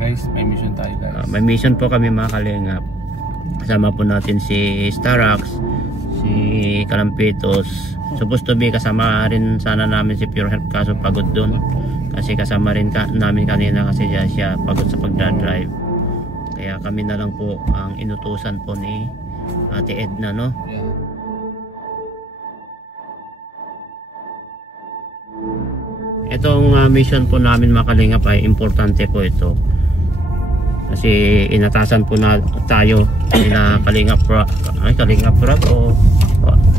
guys, may mission tayo guys. May mission po kami mga kalingap. Kasama po natin si Starax, si Kalampitos. Supposed to be kasama rin sana namin si Pure Health, kaso pagod dun. Kasi kasama rin namin kanina kasi siya pagod sa pagdadrive. Kaya kami na lang po ang inutusan po ni Ate Edna, no? Yeah. Itong mission po namin mga kalingap ay importante po ito. Kasi inatasan po na tayo na Kalingap Rob o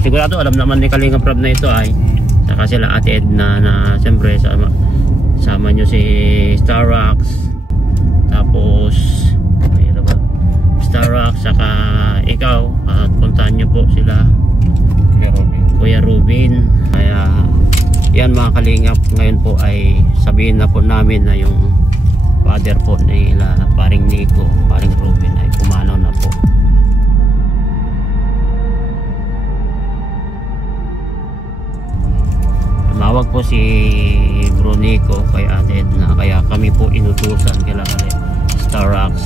sigurado alam naman ni Kalingap Rob na ito ay saka sila Ate Edna na siyempre sama nyo si Starax, tapos Starax saka ikaw at puntahan nyo po sila Kuya Robin. Kaya yan mga kalingap, ngayon po ay sabihin na po namin na yung father po nila paring Nico, paring Robin ay pumanaw na po. Tumawag po si Bro Nico kay Ate Edna, kaya kami po inutusan kila Starax,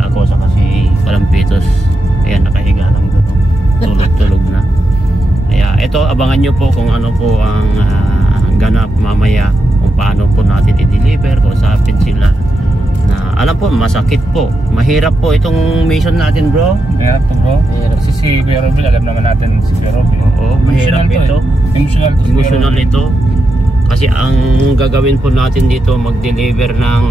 ako sa kasi Kalampitos. Kaya nakahiga lang doon, tulog-tulog na. Kaya ito, abangan nyo po kung ano po ang ganap mamaya, kung paano po natin i-deliver, kung usapin sila na alam po masakit po, mahirap po itong mission natin bro. Mahirap to bro. Kasi si Kuya Robin, alam naman natin si Kuya Robin. Oo, mahirap ito. Emotional ito. Kasi ang gagawin po natin dito, mag-deliver ng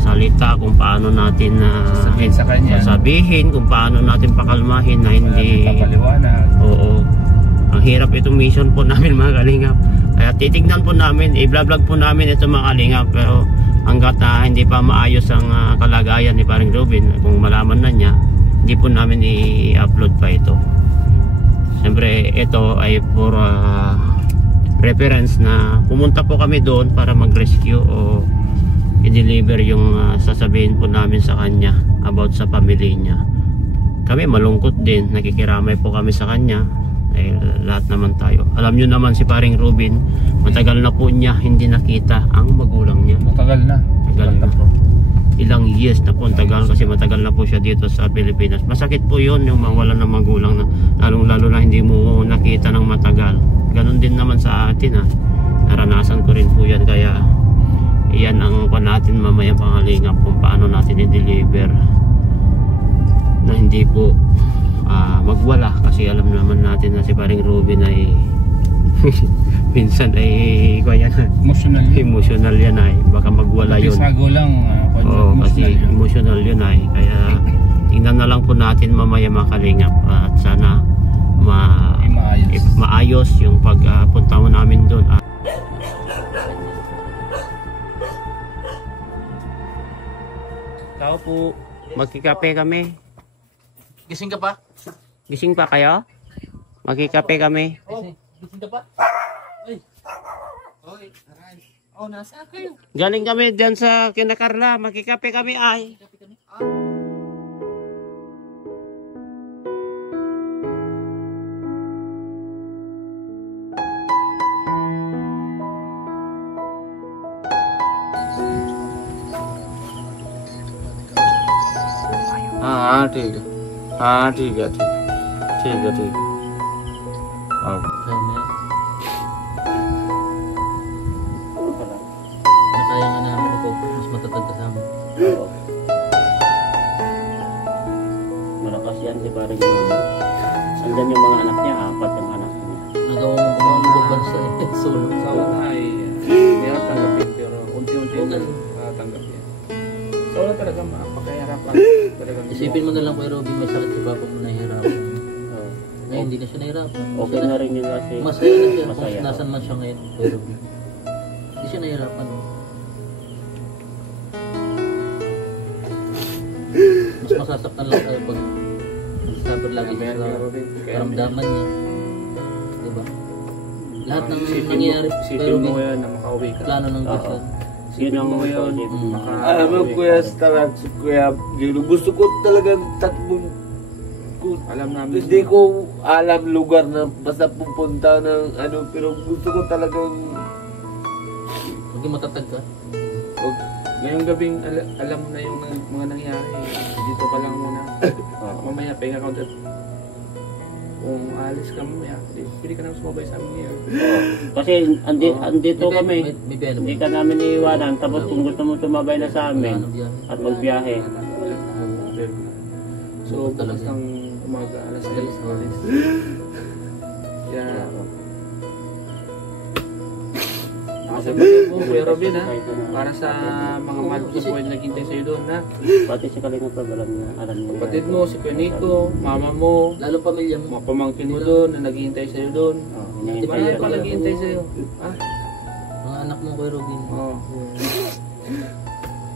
salita kung paano natin sabihin sa kanya, sabihin kung paano natin pakalmahin na hindi papaliwanag. Oo, ang hirap itong mission po namin mga kalingap. Kaya titignan po namin, i-vlog po namin ito mga kalingap, pero hanggat hindi pa maayos ang kalagayan ni paring Robin, kung malaman na niya, hindi po namin i-upload pa ito. Siyempre ito ay for reference na pumunta po kami doon para mag-rescue o i-deliver yung sasabihin po namin sa kanya about sa family niya. Kami malungkot din, nakikiramay po kami sa kanya, lahat naman tayo. Alam nyo naman si paring Robin, matagal na po niya hindi nakita ang magulang niya. Matagal na po. Ilang years na po, tagal, kasi matagal na po siya dito sa Pilipinas. Masakit po yun, yung mawala ng magulang na lalong lalo na hindi mo nakita ng matagal. Ganon din naman sa atin naranasan ko rin po yan. Kaya iyan ang pa natin mamaya pangalingap kung paano natin i-deliver na hindi po magwala, kasi alam naman natin na si paring Robin ay minsan ay emotional yan ay baka magwala yun. Oo, kasi emotional yun ay kaya tingnan na lang po natin mamaya mga kalingap at sana maayos yung pagpunta mo namin doon. Tao po, magkikape kami. Gising ka pa? Gising pa kayo? Magkikape kami. Gising ka pa? Ay. Oy, aray. Oh, nasa kayo. Galing kami dyan sa kina Carla, magkikape kami ay. हाँ ठीक है, हाँ ठीक है, ठीक है, ठीक है। Kaya nga na ako, mas matatag kasama. Malakas yan si paring Robin. Andyan yung mga anak niya, 4 yung anak niya. Nagawa mo ba ang mga bansa solo? Sa una ay hirap tanggapin, pero unti-unti tanggapin. Sa una talaga mapakahirapan. Isipin mo na lang kay Robin, may sakit si Papa mo nahihirapan. Ngayon hindi na siya nahihirapan. Okay na rin yun kasi masaya na siya masaya. Kung nasan man siya ngayon kay Robin. Hindi siya nahihirapan. Mas masasaktan lang tayo pag sabar lagi siya sa karamdaman niya. Diba? Lahat ng nangyayari kay Robin, na makauwi ka. plano ng Diyos yan. Yun ang Alam mo Kuya Starax, Kuya Gino, gusto ko talagang alam namin. Hindi ko alam lugar na basta pupunta ng pero gusto ko talagang Maging matatag ka. Huwag, ngayong gabing alam mo na yung mga nangyari. Dito ka lang muna. Mamaya, pahinga ka ulit. Kung alis ka mamaya, pwede ka nang sumabay sa amin ngayon. Kasi andito kami. May belo. Hindi ka namin iiwanan. Tapos kung gusto mo sumabay na sa amin at magbiyahe. So, bukas ng umaga, alas 6 alis. Kaya, nakasabihin mo, Kuya Robin ha, para sa mga mahal ko sa buhay na naghintay sa'yo doon ha. Pati si Kalingap alam niya. Kapatid mo, si Kuya Nico, mama mo, Lalo pamilya mo. mga pamangkin mo doon na naghihintay sa'yo doon. Marami pa Hindi naghihintay sa'yo. Ha? Mga anak mo, Kuya Robin. Oo.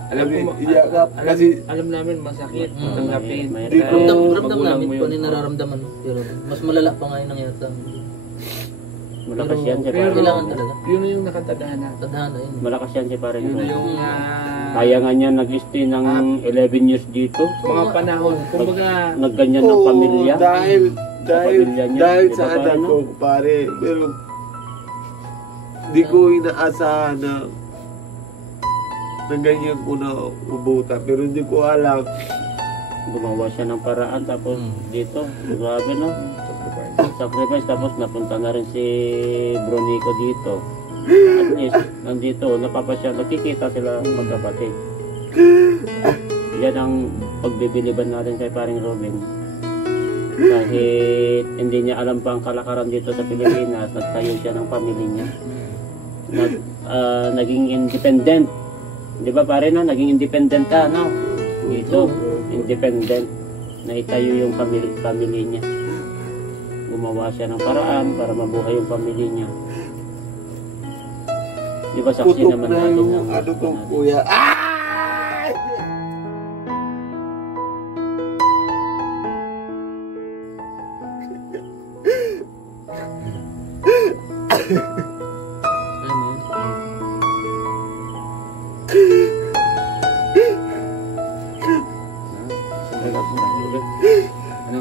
Alam mo, Iyakap kasi alam namin masakit, tanggapin. Di ko- Ramdam namin kung ano yung nararamdaman mo. Pero mas malala pa nga yung nangyari sa amin. Malakas yan si Pero, Pare. Kailangan talaga. yun na yung nakatadhana. Tadhana yun. Malakas yan si Pare. Yun na yung Kaya nga niya nag-stay ng 11 years dito. mga panahon. Kumbaga, Nagganyan ng Oo, pamilya. dahil pamilya niya, dahil di sa ba, anak ano? ko, pare. Pero di ko inaasahan na ganyan ko na ubutan. Pero hindi ko alam. Gumawa siya ng paraan. Tapos dito, grabe no. Sacrifice. Tapos napunta na rin si Bronico dito. At least, nandito, napapasya. Nakikita sila magkapatid. Yan ang pagbibiliban natin kay Paring Robin. Kahit hindi niya alam pa ang kalakaran dito sa Pilipinas, nagtayo siya ng pamilya niya. Naging independent. Di ba pare no? Naging independent ka, no? Dito, independent. Naitayo yung pamilya niya. Gumawa siya ng paraan para mabuhay yung pamilya niya. Di ba saksi Putok naman na natin yung ng ano ko, kuya. Ay! Alam mo yun? ano?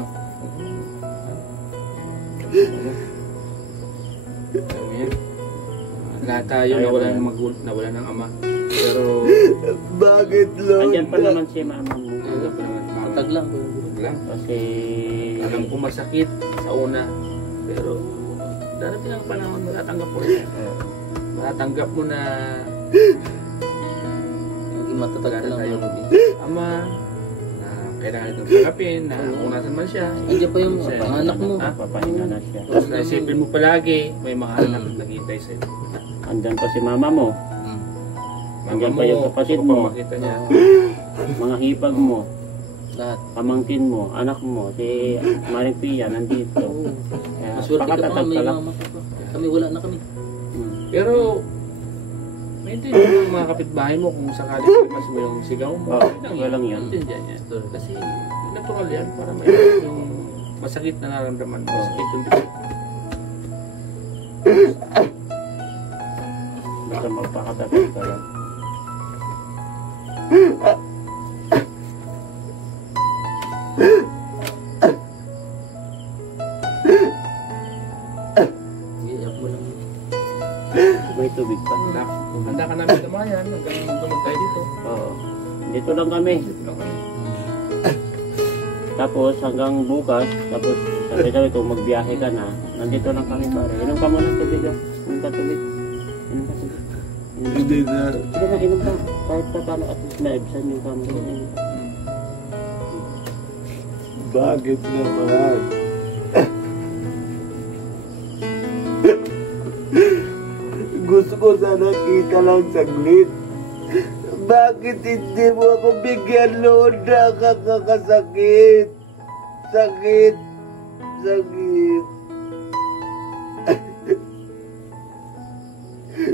Alam mo yan? Lahat tayo nawala ng magulang, nawala ng ama. Pero, Bakit, Lord? Andyan pa naman si mama mo. alam ko naman, mama. Tag lang. Lang. Kasi Alam ko masakit sa una. Pero, darating ang panahon, matatanggap mo rin. Matatanggap mo na Maging matatag ka lang, Kuya Robin. ama, na kailangan itong tanggapin, na kung nasan man siya. Andiyan pa yung Siya. anak mo. Ha? papahinga na siya. Tapos naisipin mo palagi, may mga anak na naghihintay sa'yo. Andyan pa si mama mo. Andyan pa yung kapatid gusto ko mo. pa makita niya. Mga hipag mo. Lahat. Pamangkin mo. Anak mo. Si Maring Pia nandito. Kaya Maswerte ka pa nga, pakatatag may ka lang. mama ka pa. Kami wala na kami. Pero, maintindihan mo ang mga kapitbahay mo kung sakali mas mo yung sigaw mo. Oo, okay lang yan. Maintindihan niya. Kasi, natural yan para may yung masakit na nararamdaman mo. Masakit yung dito. Basta magpakatatag ka lang. Iyak mo lang. May tubig pa. Handa ka namin tumayan hanggang magdamag tayo dito. Oo. Dito lang kami. Dito lang kami. Tapos hanggang bukas. Tapos sabi kung magbiyahe ka na. Nandito lang kami pare. Inom ka muna ng tubig. Inom ka tubig. Inom ka tubig. Hindi na. Sige na, inom ka. Kahit pa paano at least maibsan yung kamay. Bakit naman? Gusto ko sana kita lang saglit. Bakit hindi mo ako bigyan, Lord? Nakakasakit. Sakit. Sakit.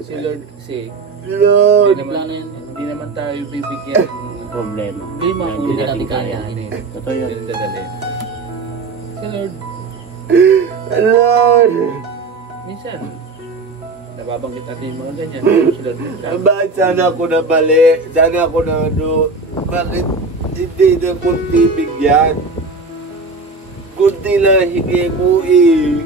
Si Lord, kasi Lord. hindi Plano yan. hindi naman tayo bibigyan ng Problema. problema kung Hindi hindi natin natin kaya. kaya. Totoo yan. Hindi dadalhin. Si Lord, Lord. minsan, nababanggit natin yung mga ganyan. Si Lord, Bakit sana ako na mali? Sana ako na ano? Bakit hindi na kunti bigyan? Kunti lang hingi mo eh.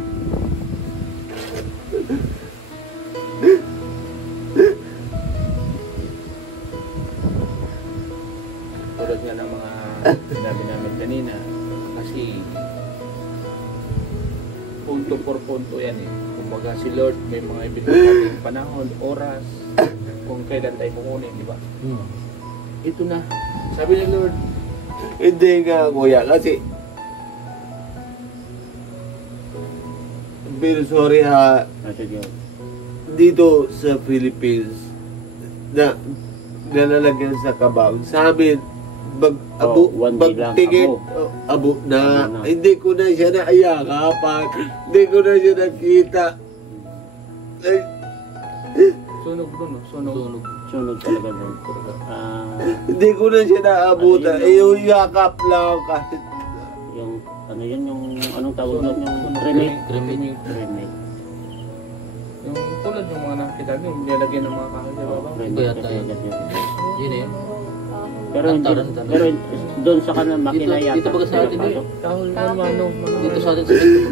punto por punto yan eh. Kumbaga si Lord may mga ibinigay natin panahon, oras, kung kailan tayo kukunin, di ba? Ito na. Sabi ni Lord, Hindi nga kuya, kasi pero sorry ha, dito sa Philippines na nalalagyan sa kabaw. Sa amin, one day lang, tingin, abo na. Hindi ko na siya naayakapan. Hindi ko na siya nakita. Ay, sunog doon, no? Sunog. Sunog talaga doon. hindi ko na siya naabutan. Ano yun, Yung yakap lang kahit. Yung, ano yun, yung, anong tawag doon, yung remake. Remake. Yung tulad ng mga nakita nyo, nilalagyan ng mga kahoy, di ba ba? Iba yata yun. Yun eh. Pero hindi, Lantaran. pero doon sa kanang makina yata. Dito baga sa atin eh. Kahoy, mano. Dito sa atin sa Metro.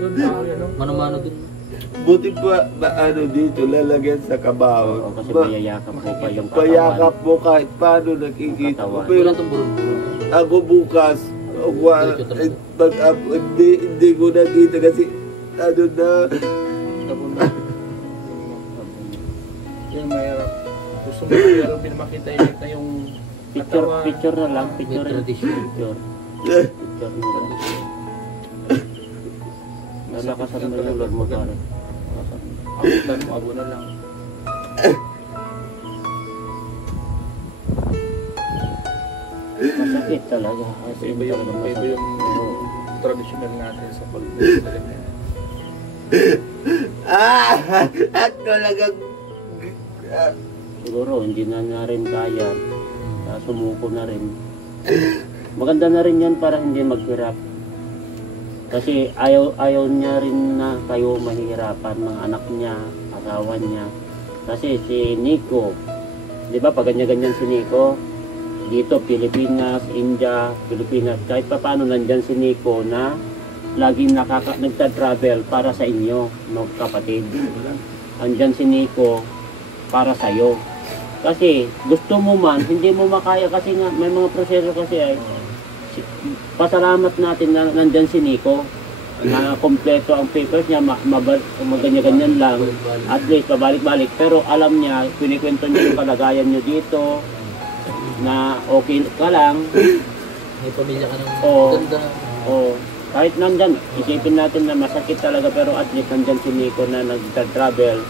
Doon kahoy, ano? Mano-mano din. Buti pa, ano dito, lalagyan sa kabaw. Oo, kasi mayayakap mo pa yung Payakap mo kahit paano nakikita mo. Katawan. Pero Wala itong burun-burun. ako bukas, hindi ko nakita kasi ano na. Tapon na. Yan, mahirap. Gusto mo pero pinamakita yung picture, katawan. picture na lang, picture May na tradition. picture. Picture na lang. Nalakasan mo yung Lord mo pare. Abutan mo, abo na lang. Masakit talaga. Kasi Iba yung, talaga iba masakit. yung Oo. traditional natin sa pag-Jerusalem na yan. At talagang Siguro hindi na rin kaya. Sumuko na rin. Maganda na rin yan para hindi maghirap. Kasi ayaw niya rin na kayo mahihirapan, mga anak niya, asawa niya. Kasi si Nico, di ba pag ganyan-ganyan si Nico, dito Pilipinas, India, Pilipinas, kahit pa paano nandyan si Nico na laging nagta-travel para sa inyo, no, kapatid. Andyan si Nico para sa iyo. Kasi gusto mo man, hindi mo makaya kasi nga may mga proseso kasi ay pasalamat natin na nandyan si Nico na kompleto ang papers niya, magganyan-ganyan lang, at least pabalik-balik, pero alam niya, pinikwento niya yung kalagayan niyo dito na okay ka lang. May pamilya ka ng Oo. ganda. Kahit nandyan, isipin natin na masakit talaga, pero at least nandyan si Nico na nag-travel,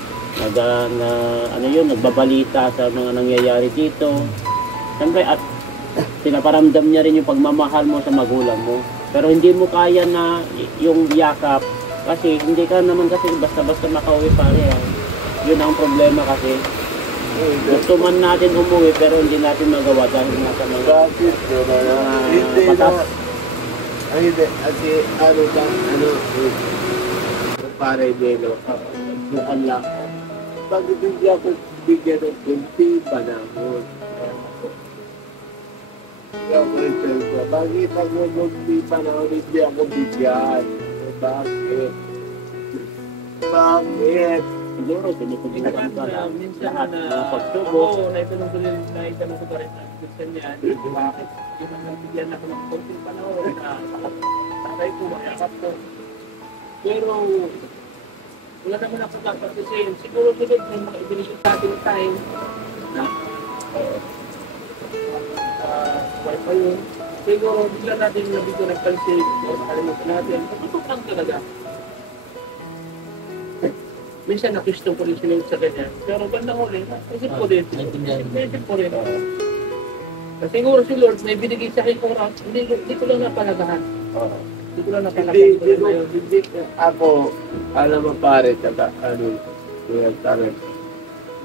nagbabalita sa mga nangyayari dito. Siyempre, at pinaparamdam niya rin yung pagmamahal mo sa magulang mo. Pero hindi mo kaya na yung yakap kasi hindi ka naman kasi basta-basta makauwi pare. Yun ang problema kasi. Gusto man natin umuwi pero hindi natin magawa dahil nasa mga bakit hindi na. batas. Hindi, kasi ano lang, pare Belo, bukan lang. Bakit hindi ako bigyan ng kunti panahon? Bakit ako kunti panahon hindi ako bigyan? Bakit? Bakit? Siguro tinutulungan ka lang lahat ng mga Oo, pagsubok. naitanong ko rin na gusto niya. Bakit? Hindi man nabigyan ako ng konting panahon na tatay ko, mayakap ko. Pero wala naman ako kapatisin. Siguro tulad ng mga ibinigay sa ating time na wifi yun. Siguro bigla natin nabigyan ng pansin o nakalimutan natin. Ito lang talaga. Minsan nakistong ko rin sila sa ganyan. Pero bandang huli, isip ko din. Isip ko rin. Kasi siguro si Lord may binigay sa akin oras, hindi ko lang napalagahan. Hindi ko lang napalagahan. Hindi ako, alam mo pare, tsaka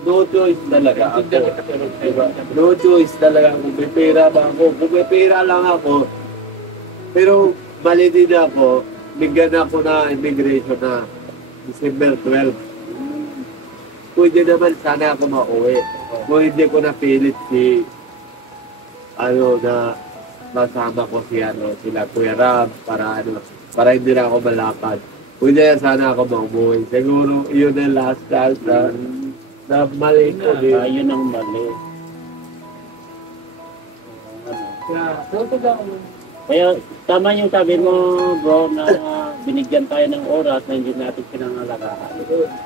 no choice talaga ako. Diba? No choice talaga kung may pera ba ako. Kung may pera lang ako, pero mali din ako, bigyan ako na immigration na December 12. Pwede naman sana ako mauwi. Kung hindi ko napilit si na masama ko sila Kuya Ram para hindi na ako malakad. Pwede sana ako mauwi. Siguro yun ang last chance na mali ko din. Yun ang mali. Kaya, totoo lang, Kaya tama yung sabi mo, bro, na binigyan tayo ng oras na hindi natin pinangalagaan.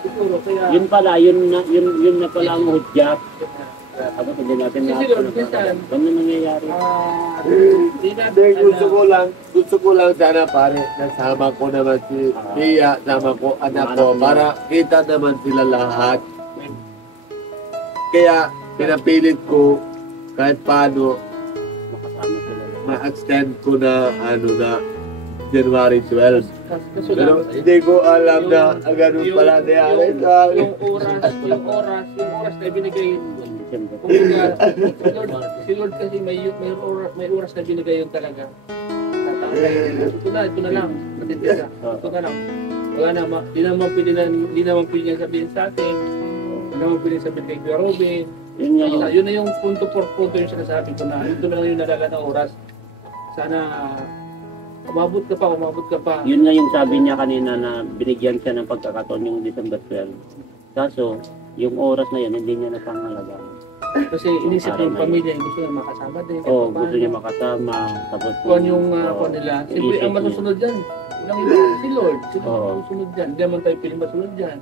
Siguro, kaya... Yun pala, yun na pala ang hudyat. Tapos hindi natin minsan, ano nangyayari? Hindi Hindi, gusto ko lang sana pare, nasama ko naman si Pia, sama ko anak ko, para kita naman sila lahat. Kaya pinapilit ko kahit paano Makasama sila. ma-extend ko na na January 12. Kaso Pero lang, hindi ko alam na ganun pala nangyari. yung oras na binigay Siyempre. si Lord kasi may oras na binigay yun talaga. Ito na lang. Matitira. Ito na lang. Wala na, di naman pwede niya sabihin sa atin. Di naman pwede sabihin kay Kuya Robin. Yun nga yun. Yun na yung punto por punto yung sinasabi ko na ito na lang yung nalala na oras. Sana umabot ka pa. Yun nga yung sabi niya kanina na binigyan siya ng pagkakataon yung December 12. Kaso, yung oras na yun, hindi niya napangalagaan. Kasi inisip ng pamilya, gusto niya makasama din. Oo, gusto niya makasama. Tapos Kung yung kung nila, siyempre ang masusunod dyan. Walang iba, si Lord. Si Lord ang susunod dyan. Hindi naman tayo piling masunod dyan.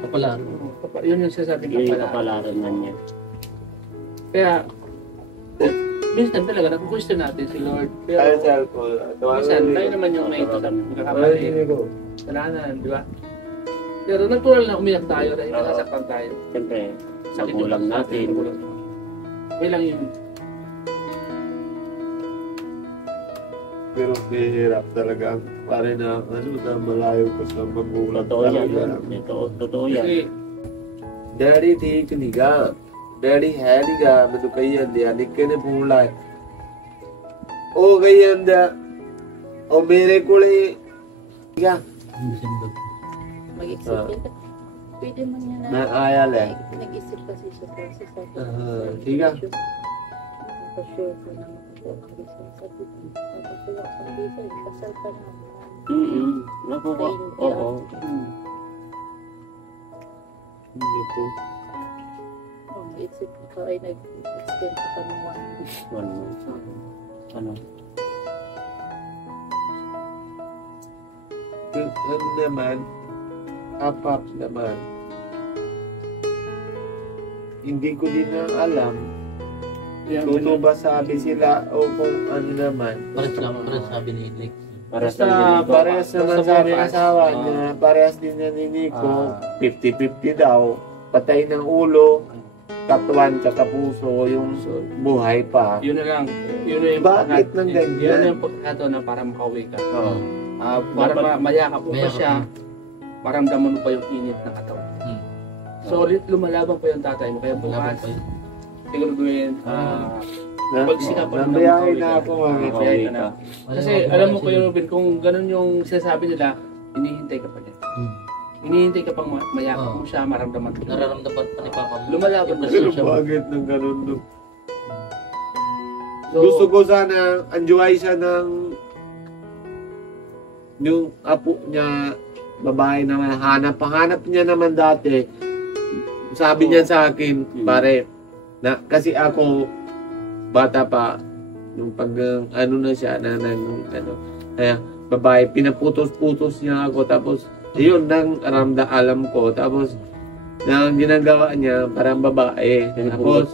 Kapalaran. Yun yung sinasabi yun yung kapala. kapalaran na niya. Kaya, minsan talaga, nakukwestiyon natin si Lord. Pero, Ay, sir ko. minsan, tayo naman yung naito sa magkakapatid. Kasalanan, di ba? Pero natural na umiyak tayo dahil nasasaktan tayo. Siyempre, sa gulang natin. May lang yun. Pero hirap talaga. Pare na, na malayo ko sa magulang. Totoo yan. Totoo yan. Kasi, daddy ठीक नहीं गा डैडी है नहीं गा मैंने कही अंदर निक्के ने फोन लाया ओ गई अंदर और मेरे कोले क्या December. Mag-isip ka. Pwede man yan na. मैं आया ले Nag-isip kasi siya sa ठीक है Napasure ko na ako ang visa. Sabi ko, magpapula ko ang visa. Kasal ka na. Naku ko. Oo. Isip ko ay nag-extend ko pa ng 1 week. 1 month. Ano? ano naman apap naman hindi ko din na alam totoo ba sabi sila o kung ano naman Parang sabi ni Lex. Para Basta, sa parehas naman Basta sabi ng bukas. asawa niya parehas din na ni Nico 50-50 daw patay ng ulo katawan tsaka puso yung buhay pa yun na lang. Yun na yung Bakit nang ganyan? Yun na yung pagkakataon na para makauwi ka. Oo. Para mayakap mo pa siya, maramdaman mo pa yung init ng katawan. So ulit lumalaban pa yung tatay mo. Kaya bukas, siguraduhin, pagsikapan mo na Nabiyahe makauwi na ka. ako mga Nabiyahe ka na. Kasi alam mo Kuya Robin, kung ganun yung sinasabi nila, hinihintay ka pa niya. Hinihintay ka pang mayakap mo siya, maramdaman mo. Nararamdaman pa ni Papa mo. Lumalaban na Pero siya. bakit ng ganun no? So, Gusto ko sana enjoy siya ng yung apo niya babae na hanap niya naman dati sabi niya sa akin pare na kasi ako bata pa nung pag ano na siya na kaya babae pinaputos-putos niya ako tapos yun nang alam ko tapos na ginagawa niya parang babae tapos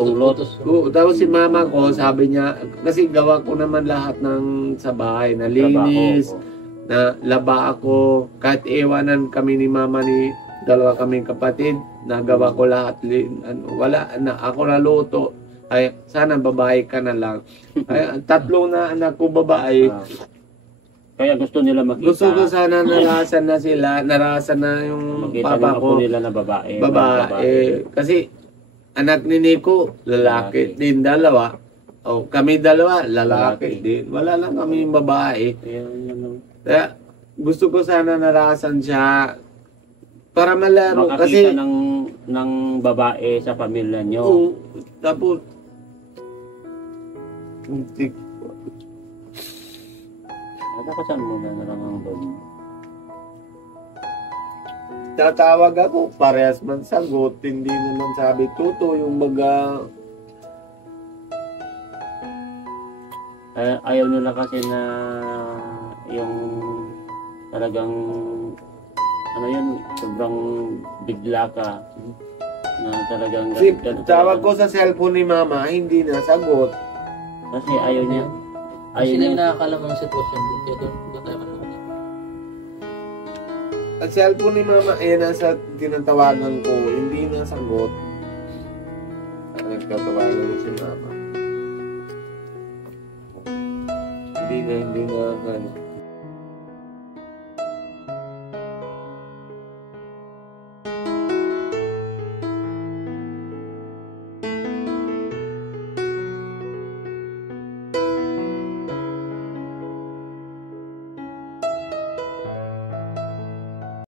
tapos si mama ko sabi niya kasi gawa ko naman lahat ng sa bahay na linis na laba ako kahit iwanan kami ni mama ni dalawa kaming kapatid nagawa ko lahat wala na ako naluto ay sana babae ka na lang ay tatlo na anak ko babae kaya gusto nila makita. gusto ko sana narasan na yung Makita papa ko nila na babae. kasi anak ni Nico lalaki din dalawa o kami dalawa lalaki din wala lang kami yung babae kaya gusto ko sana narasan siya para malaro kasi makakita ng babae sa pamilya nyo. tapos Nakasan mo na naramang doon. tatawag ako parehas man sagot hindi naman sabi tuto yung baga Ayaw nila kasi na yung talagang ano yun, sobrang bigla ka na talagang Kasi tawag ko sa cellphone ni mama, hindi nasagot. kasi ayaw niya. Ayaw Sila yung niya. nakakala mo ng sitwasyon doon. Kaya doon tayo manunod. Ang cellphone ni mama, nasa tinatawagan ko, hindi nasagot. Nagtatawagan ko si mama. Hindi na